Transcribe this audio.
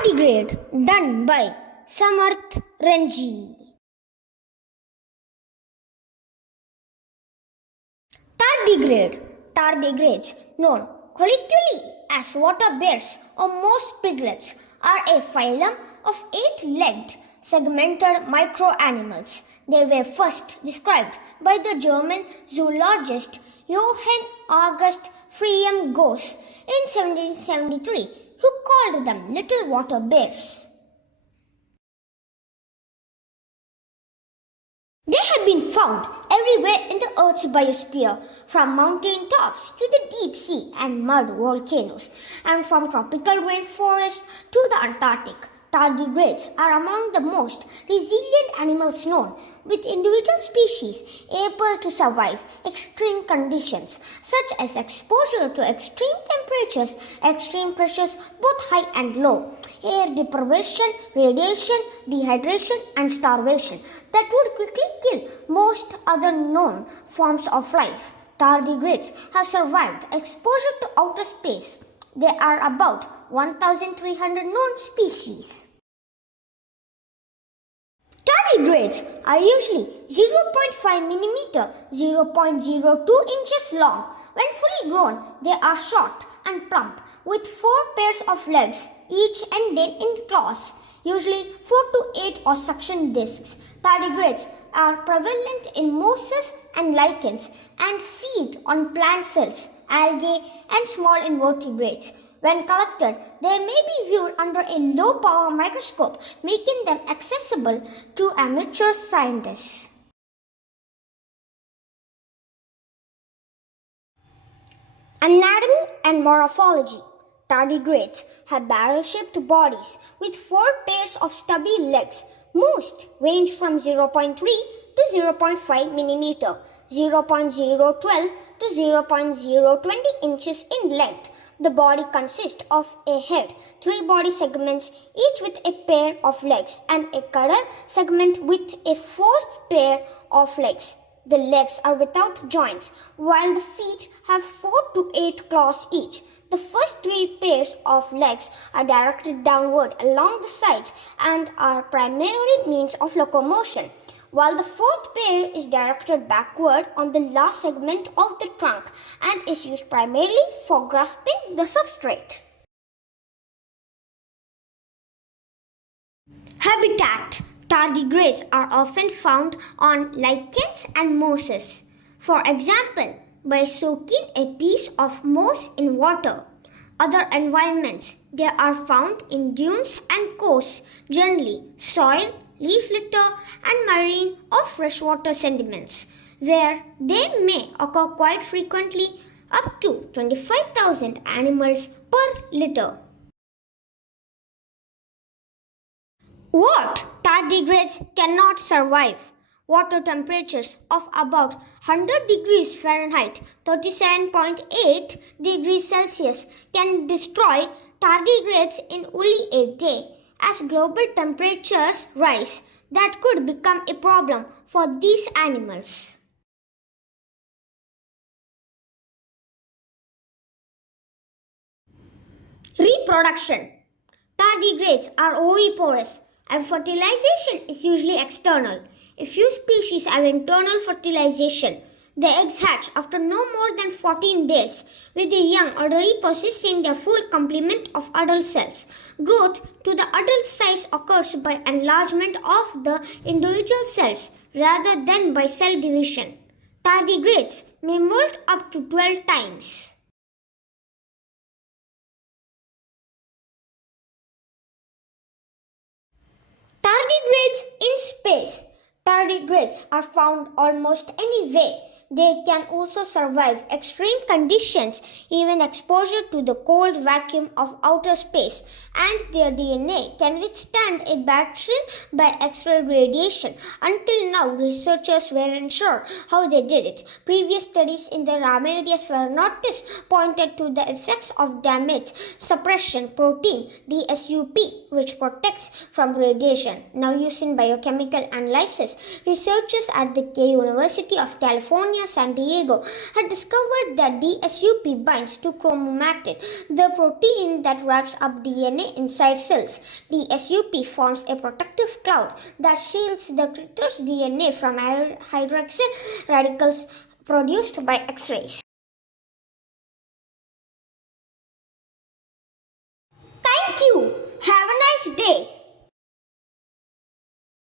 Tardigrade done by Samarth Ranji. Tardigrades, known colloquially as water bears or moss piglets, are a phylum of 8-legged segmented microanimals. They were first described by the German zoologist Johann August Friedrich Gauss in 1773, who called them little water bears. They have been found everywhere in the Earth's biosphere, from mountain tops to the deep sea and mud volcanoes, and from tropical rainforests to the Antarctic. Tardigrades are among the most resilient animals known, with individual species able to survive extreme conditions such as exposure to extreme temperatures, extreme pressures both high and low, air deprivation, radiation, dehydration, and starvation that would quickly kill most other known forms of life. Tardigrades have survived exposure to outer space. There are about 1,300 known species. Tardigrades are usually 0.5 mm, 0.02 inches long. When fully grown, they are short and plump, with 4 pairs of legs, each ending in claws, usually 4 to 8 or suction discs. Tardigrades are prevalent in mosses and lichens and feed on plant cells, algae, and small invertebrates. When collected, they may be viewed under a low-power microscope, making them accessible to amateur scientists. Anatomy and morphology. Tardigrades have barrel-shaped bodies with 4 pairs of stubby legs. Most range from 0.3 to 0.5 mm, 0.012 to 0.020 inches in length. The body consists of a head, 3 body segments, each with a pair of legs, and a caudal segment with a 4th pair of legs. The legs are without joints, while the feet have 4 to 8 claws each. The first 3 pairs of legs are directed downward along the sides and are primary means of locomotion, while the 4th pair is directed backward on the last segment of the trunk and is used primarily for grasping the substrate. Habitat. Tardigrades are often found on lichens and mosses. For example, by soaking a piece of moss in water. Other environments, they are found in dunes and coasts, generally soil, leaf litter, and marine or freshwater sediments, where they may occur quite frequently, up to 25,000 animals per litter. What tardigrades cannot survive? Water temperatures of about 100 degrees Fahrenheit, 37.8 degrees Celsius can destroy tardigrades in only a day. As global temperatures rise, that could become a problem for these animals. Reproduction. Tardigrades are oviparous, and fertilization is usually external. A few species have internal fertilization. The eggs hatch after no more than 14 days, with the young already possessing their full complement of adult cells. Growth to the adult size occurs by enlargement of the individual cells rather than by cell division. Tardigrades may molt up to 12 times. Tardigrades in space. Tardigrades are found almost anywhere. They can also survive extreme conditions, even exposure to the cold vacuum of outer space, and their DNA can withstand a battery by X-ray radiation. Until now, researchers weren't sure how they did it. Previous studies in the Ramadiosphere notice pointed to the effects of damage suppression protein DSUP, which protects from radiation, now used in biochemical analysis process. Researchers at the University of California, San Diego had discovered that DSUP binds to chromatin, the protein that wraps up DNA inside cells. DSUP forms a protective cloud that shields the critter's DNA from hydroxyl radicals produced by X-rays.